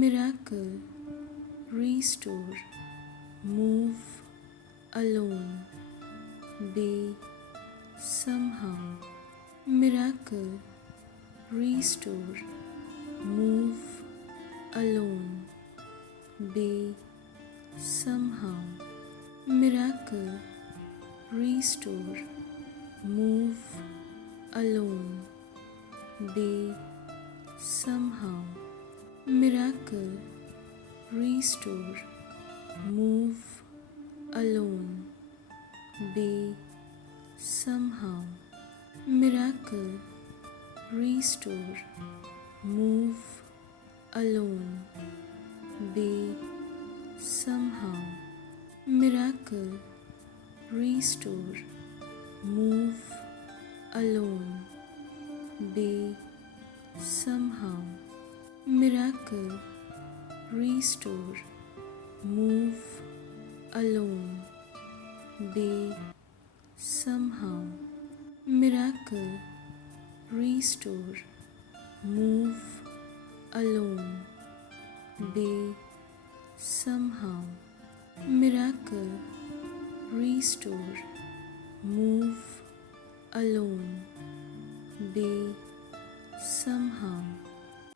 miracle, restore, move alone, be somehow, miracle, restore, move alone, be somehow, miracle, restore, move alone, be somehow, miracle, restore, move alone, be somehow, miracle, restore, move alone, be somehow, miracle, restore, move alone, be somehow, miracle, restore, move alone, be somehow, miracle, restore, move alone, be somehow, miracle, restore, move alone, be somehow,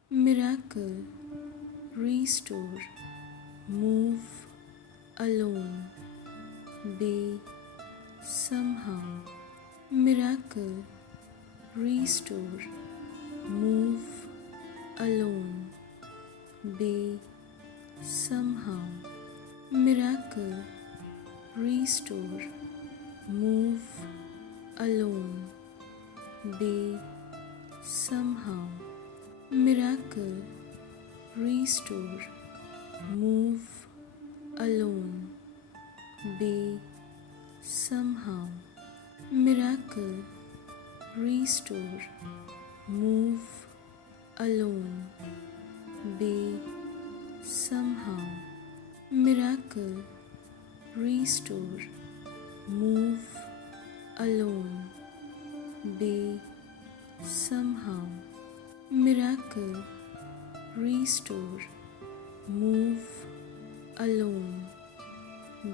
miracle, restore, move alone, be somehow, miracle, restore, move alone, be somehow, miracle, restore, move alone, be somehow, miracle, restore, move alone, be somehow, miracle, restore, move alone, be somehow, miracle, restore, move alone,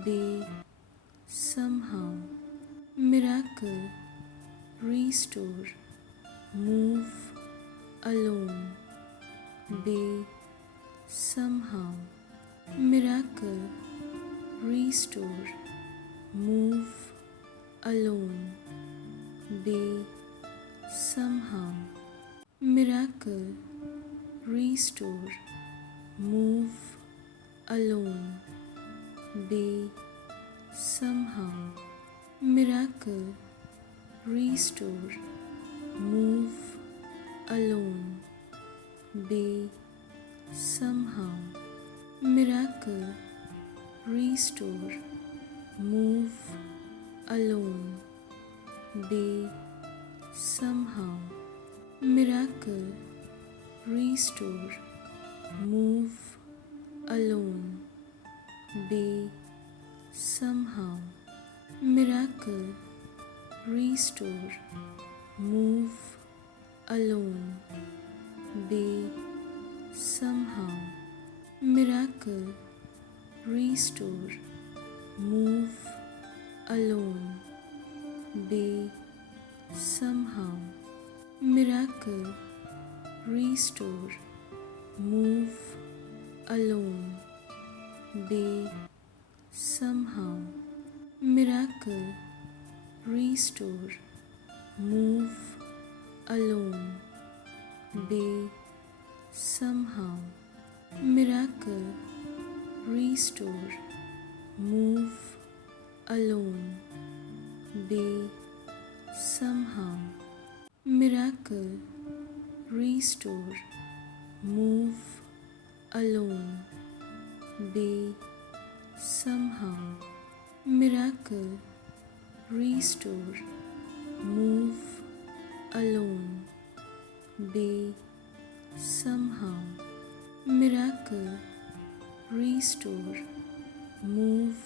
be somehow, miracle, restore, move alone, be somehow, miracle, restore, move alone, be somehow, miracle, restore, move alone, be somehow, miracle, restore, move alone, be somehow, miracle, restore, move alone, be somehow, miracle, restore, move alone, be somehow, miracle, restore, move alone, be somehow, miracle, restore, move alone, be somehow, miracle, restore, move alone, be somehow, miracle, restore, move alone, be somehow, miracle, restore, move alone, be somehow, miracle, restore, move alone, be somehow, miracle, restore, move alone, be somehow, miracle, restore, move alone, be somehow, miracle, restore, move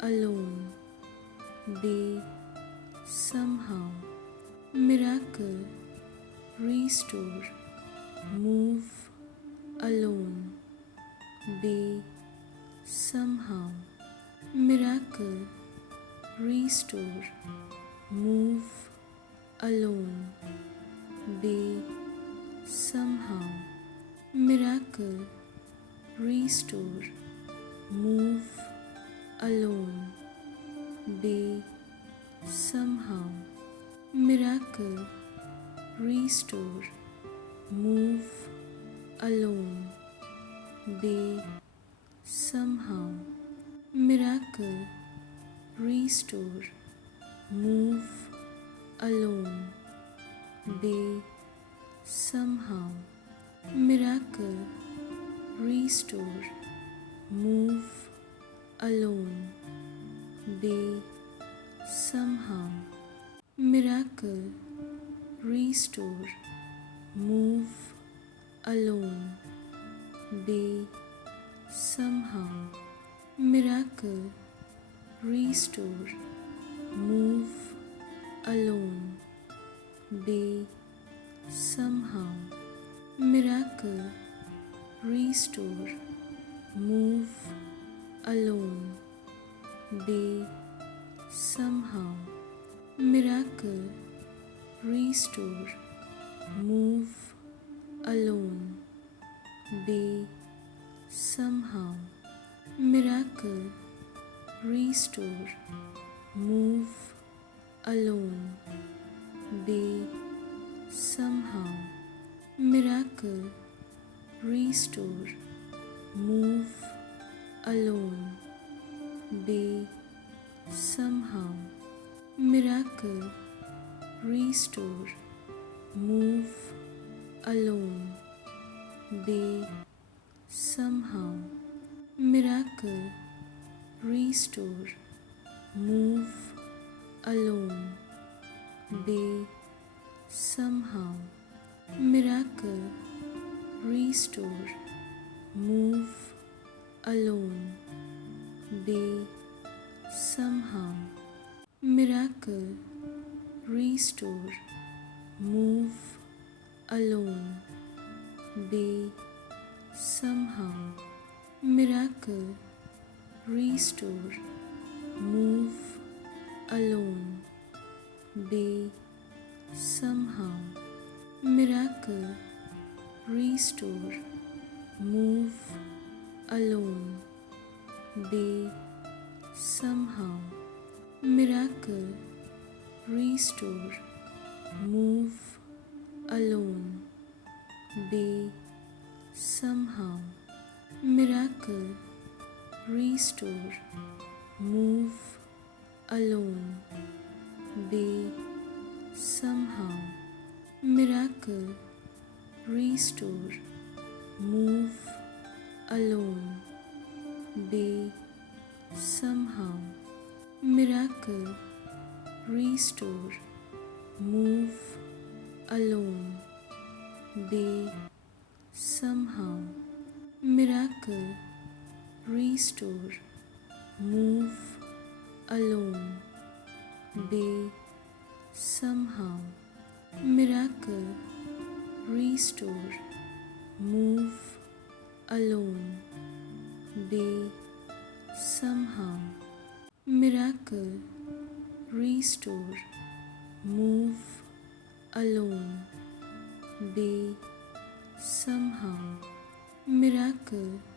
alone, be somehow, miracle, restore, move alone, be somehow. Miracle, restore, move alone, be somehow. Miracle, restore, move alone, be somehow. Miracle, restore, move alone, be somehow. Miracle, restore, move alone, be somehow. Miracle, restore, move alone, be somehow. Miracle, restore, move alone, be somehow. Miracle, restore, move alone, be somehow. Miracle, restore, move alone, be somehow. Miracle, restore, move alone, be somehow. Miracle, restore, move alone, be somehow. Miracle, restore, move alone, be somehow. Miracle, restore, move alone, be somehow. Miracle, restore, move alone, be somehow. Miracle, restore, move alone, be somehow. Miracle, restore, move alone, be somehow. Miracle, restore, move alone, be somehow. Miracle, restore, move alone, be somehow. Miracle, restore, move alone, be somehow. Miracle, restore, move alone, be somehow. Miracle, restore, move alone, be somehow. Miracle, restore, move alone, be somehow. Miracle, restore, move alone, be somehow. Miracle, restore, move alone, be somehow. Miracle, restore, move alone, be somehow. Miracle,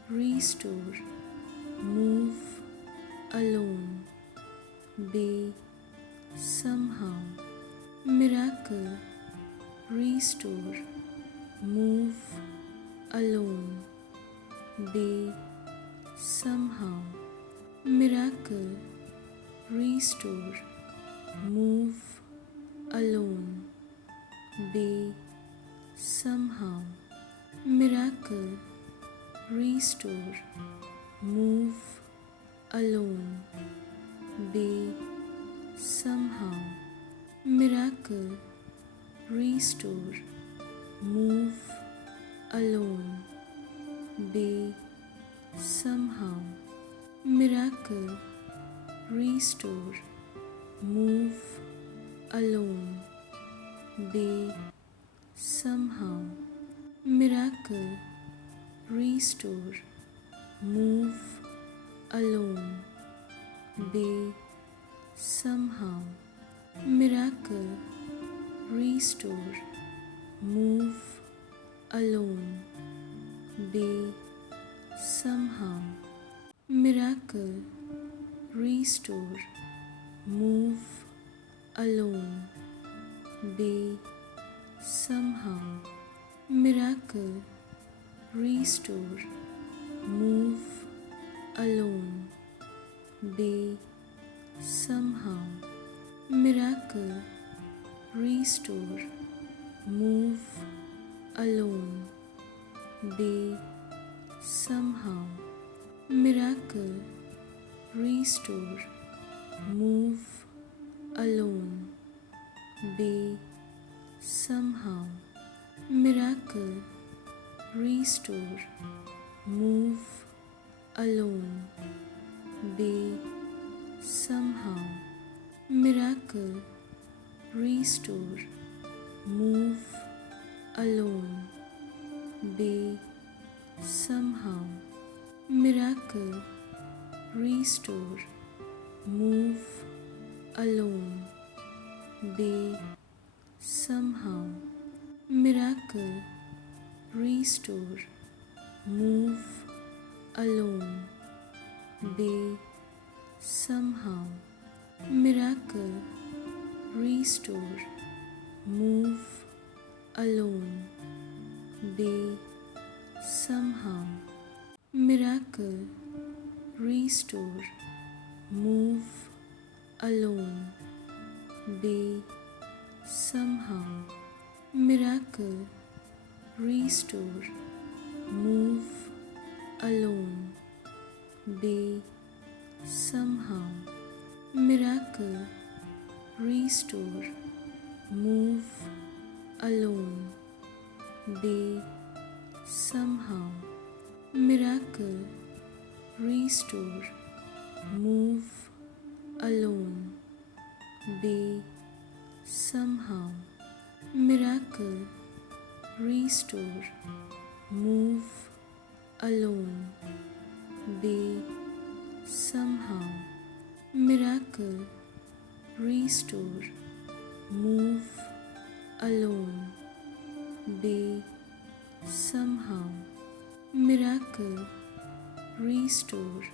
restore, move alone, be somehow. Miracle, restore, move alone, be somehow. Miracle, restore, move alone, be somehow. Miracle, restore, move alone, be somehow. Miracle, restore, move alone, be somehow. Miracle, restore, move alone, be somehow. Miracle, restore. restore, move alone, be somehow, miracle, restore, move alone, be somehow, miracle, restore, move alone, be somehow, miracle, restore, move alone, be somehow, miracle, restore, move alone, be somehow, miracle, restore, move alone, be somehow, miracle, restore, move alone, be somehow, miracle, restore, move alone, be somehow, miracle, restore, move alone, be somehow, miracle, restore, move alone, be somehow, miracle, restore, move alone, be somehow, miracle, restore, move alone, be somehow, miracle, restore, move alone, be somehow, miracle, restore, move alone, be somehow, miracle, restore, move alone, be somehow, miracle, restore, move alone, be somehow, miracle, restore,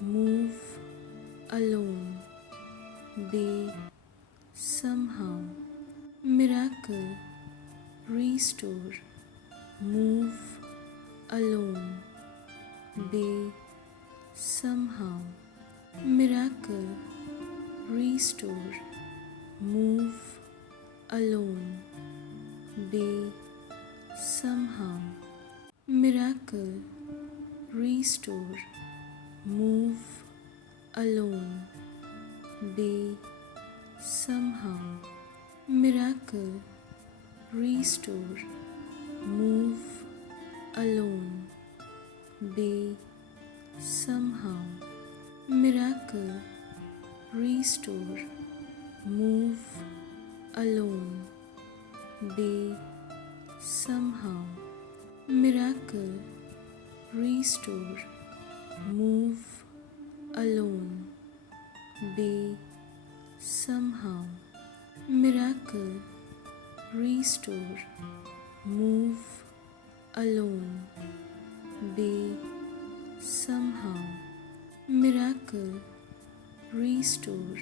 move alone, be somehow, miracle, restore, move alone, be somehow, miracle, restore, move alone, be somehow, miracle, restore, move alone, be somehow, miracle, restore, move alone, be somehow, miracle, restore, move alone, be somehow, miracle, restore, move alone, be somehow, miracle, restore, move alone, be somehow, miracle, restore,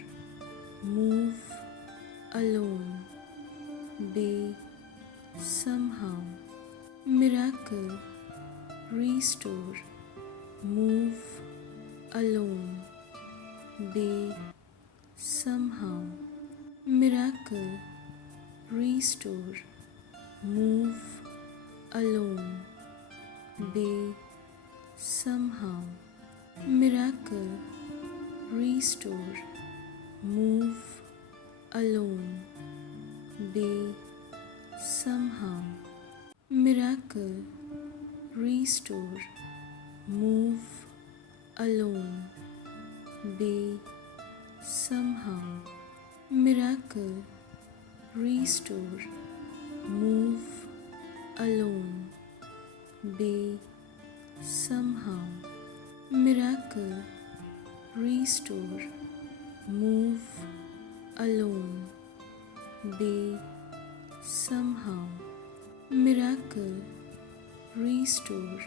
move alone, be somehow, miracle, restore, move alone, be somehow, miracle, restore, move alone, be somehow, miracle, restore, move alone, be somehow, miracle, restore, move alone, be somehow, miracle, restore, move alone, be somehow, miracle, restore, move alone, be somehow, miracle, restore, move, alone, be, somehow, miracle, restore,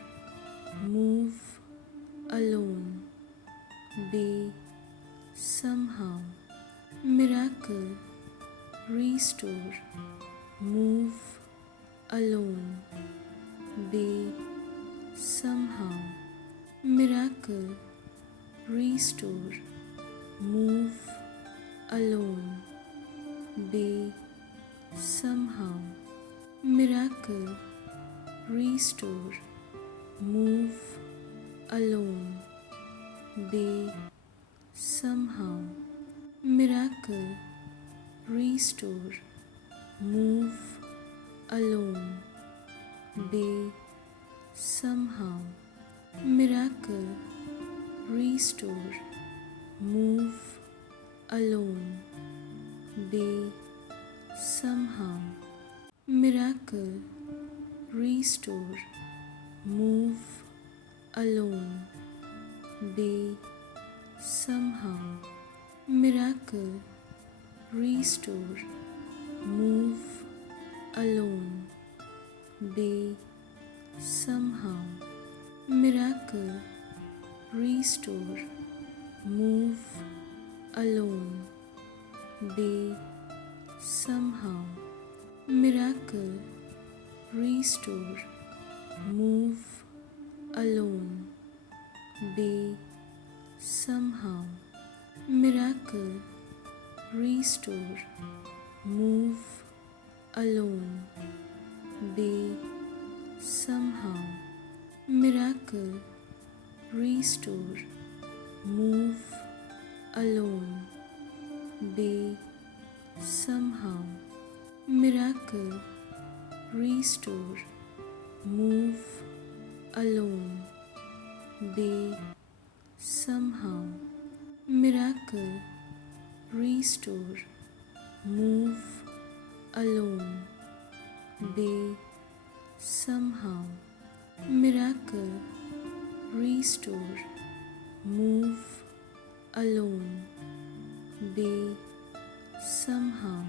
move, alone, be, somehow, miracle, restore, move, alone, be, somehow, miracle, restore, move, alone, be, somehow, miracle, restore, move, alone, be, somehow, miracle, restore, move, alone, be, somehow, miracle, restore, move, alone, be, somehow, miracle, restore, move, alone, be, somehow, miracle, restore, move, alone, be, somehow, miracle, restore, move, alone, be, somehow, miracle, restore, move, alone, be, somehow, miracle, restore, move, alone, be, somehow, miracle, restore, move, alone, be, somehow, miracle, restore, move, alone, be, somehow, miracle, restore, move, alone, be, somehow, miracle, restore, move, alone, be, somehow,